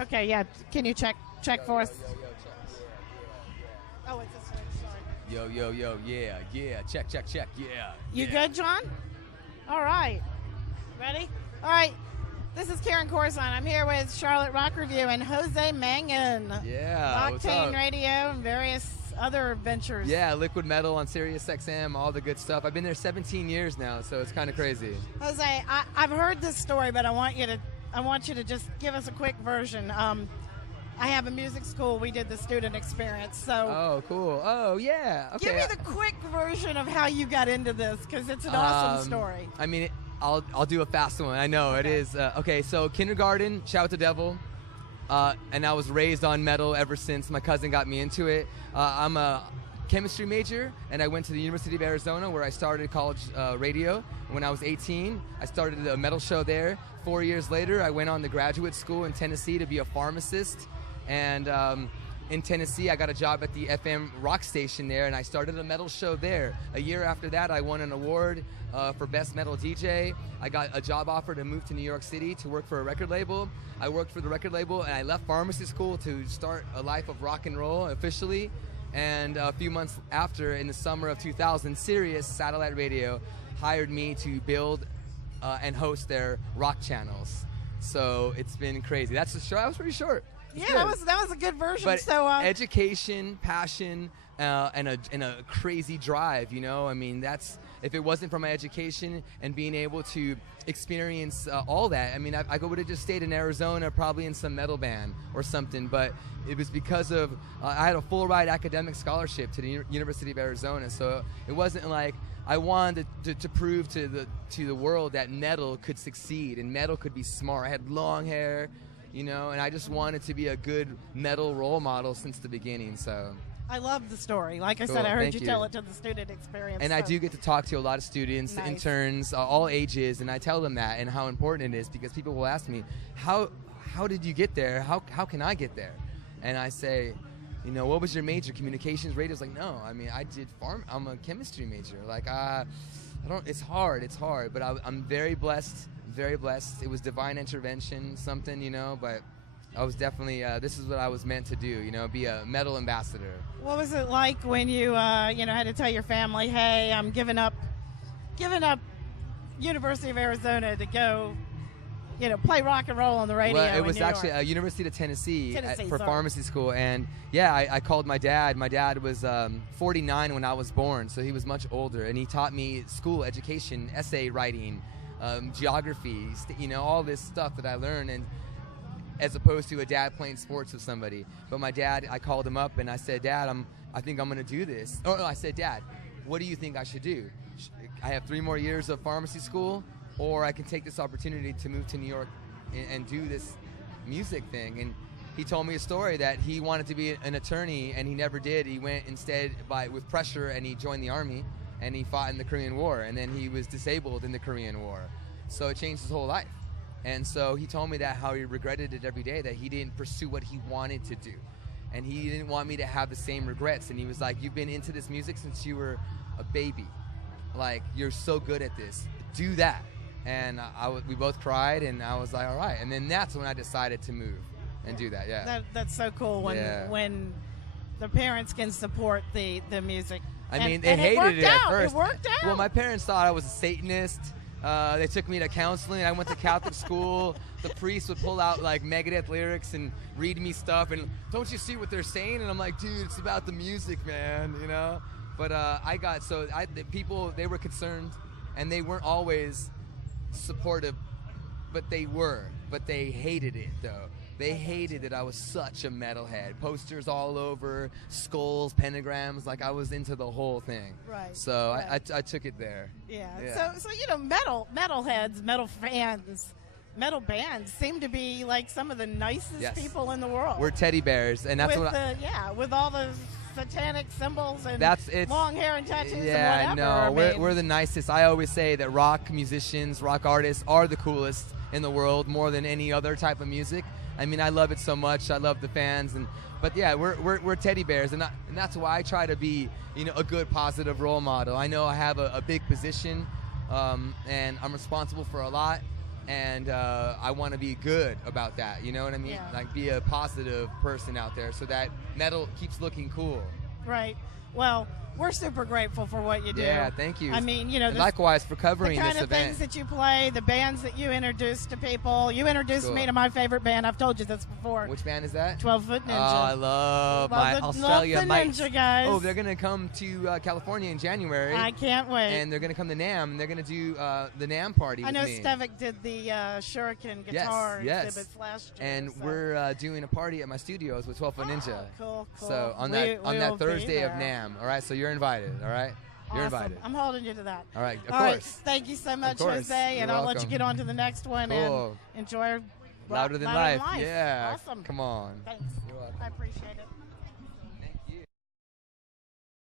Okay, yeah. Can you check for us? Oh, it's a switch. Sorry. Yo, yeah. Check, yeah. You good, John? All right. Ready? All right. This is Karen Corson. I'm here with Charlotte Rock Review and Jose Mangin. Yeah. Octane Radio and various other ventures. Yeah, Liquid Metal on Sirius XM, all the good stuff. I've been there 17 years now, so it's kind of crazy. Jose, I've heard this story, but I want you to just give us a quick version. I have a music school. We did the student experience. So. Oh, cool. Oh, yeah. Okay. Give me the quick version of how you got into this, because it's an awesome story. I mean, I'll do a fast one. I know it is. Okay, so kindergarten, Shout Out the Devil, and I was raised on metal ever since. My cousin got me into it. I'm a chemistry major, and I went to the University of Arizona where I started college radio. When I was 18, I started a metal show there. 4 years later, I went on to graduate school in Tennessee to be a pharmacist. And in Tennessee, I got a job at the FM rock station there, and I started a metal show there. A year after that, I won an award for Best Metal DJ. I got a job offer to move to New York City to work for a record label. I worked for the record label, and I left pharmacy school to start a life of rock and roll officially. And a few months after, in the summer of 2000, Sirius Satellite Radio hired me to build and host their rock channels. So it's been crazy. That's the show. That was pretty short. Yeah, that was a good version. But so education, passion, and a crazy drive. You know, I mean, that's if it wasn't for my education and being able to experience all that. I mean, I would have just stayed in Arizona, probably in some metal band or something. But it was because of I had a full ride academic scholarship to the University of Arizona, so it wasn't like I wanted to prove to the world that metal could succeed and metal could be smart. I had long hair. You know, and I just wanted to be a good metal role model since the beginning, so. I love the story. Like I Cool, said, I heard thank you you tell it to the student experience. And I do get to talk to a lot of students, Nice. interns, all ages, and I tell them that and how important it is because people will ask me, how did you get there? How can I get there? And I say, you know, what was your major? Communications, radio? It's like, no, I mean, I did I'm a chemistry major. Like, it's hard, but I'm very blessed. Very blessed. It was divine intervention, something, you know, but I was definitely, this is what I was meant to do, you know, be a metal ambassador. What was it like when you, had to tell your family, hey, I'm giving up University of Arizona to go, play rock and roll on the radio? Well, it was in New actually York? University of Tennessee, for sorry. pharmacy school, and yeah, I called my dad. My dad was 49 when I was born, so he was much older, and he taught me school education, essay writing, geography, all this stuff that I learned, and as opposed to a dad playing sports with somebody. But my dad, I called him up and I said, Dad, I think I'm going to do this. Oh, no, I said, Dad, what do you think I should do? I have 3 more years of pharmacy school, or I can take this opportunity to move to New York and do this music thing. And he told me a story that he wanted to be an attorney and he never did. He went instead with pressure and he joined the army. And he fought in the Korean War, and then he was disabled in the Korean War. So it changed his whole life. And so he told me that how he regretted it every day, that he didn't pursue what he wanted to do. And he didn't want me to have the same regrets. And he was like, you've been into this music since you were a baby. Like, you're so good at this. Do that. And we both cried, and I was like, all right. And then that's when I decided to move and do that, yeah. That's so cool when the parents can support the music. I mean, they hated it at first. It worked out. Well, my parents thought I was a Satanist. They took me to counseling. I went to Catholic school. The priest would pull out like Megadeth lyrics and read me stuff. And don't you see what they're saying? And I'm like, dude, it's about the music, man. You know. But the people, they were concerned, and they weren't always supportive, but they were. But they hated it though. They hated that I was such a metalhead. Posters all over, skulls, pentagrams, like I was into the whole thing. Right. So right. I took it there. Yeah. So metalheads, metal fans, metal bands seem to be like some of the nicest people in the world. We're teddy bears, and that's with all the satanic symbols and it's long hair and tattoos yeah, and whatever. No, we're the nicest. I always say that rock musicians, rock artists are the coolest in the world, more than any other type of music. I mean, I love it so much. I love the fans, but yeah, we're teddy bears, and that's why I try to be, a good, positive role model. I know I have a big position, and I'm responsible for a lot, and I want to be good about that. You know what I mean? Yeah. Like be a positive person out there, so that metal keeps looking cool. Right. Well, we're super grateful for what you do. Yeah, thank you. I mean, you know, And likewise for covering the kind this of event. things that you play, the bands that you introduce to people. You introduced Cool. me to my favorite band. I've told you this before. Which band is that? 12-Foot Ninja. Oh, I love my the Australia mates. Ninja guys. Oh, they're gonna come to California in January. I can't wait. And they're gonna come to NAMM. And they're gonna do the NAMM party. I know with me. Stevik did the Shuriken guitar Yes. exhibits last year. And so. we're doing a party at my studios with 12-Foot Ninja. Cool. So on We that will be Thursday of there. NAMM. All right, so you're invited. All right, you're Awesome. invited. I'm holding you to that. All right, of All right. course. Thank you so much, course. Jose, and You're I'll let you welcome. get on to the next one Cool. and enjoy Louder Than Life. Yeah. Awesome. Come on. Thanks. You're welcome. I appreciate it.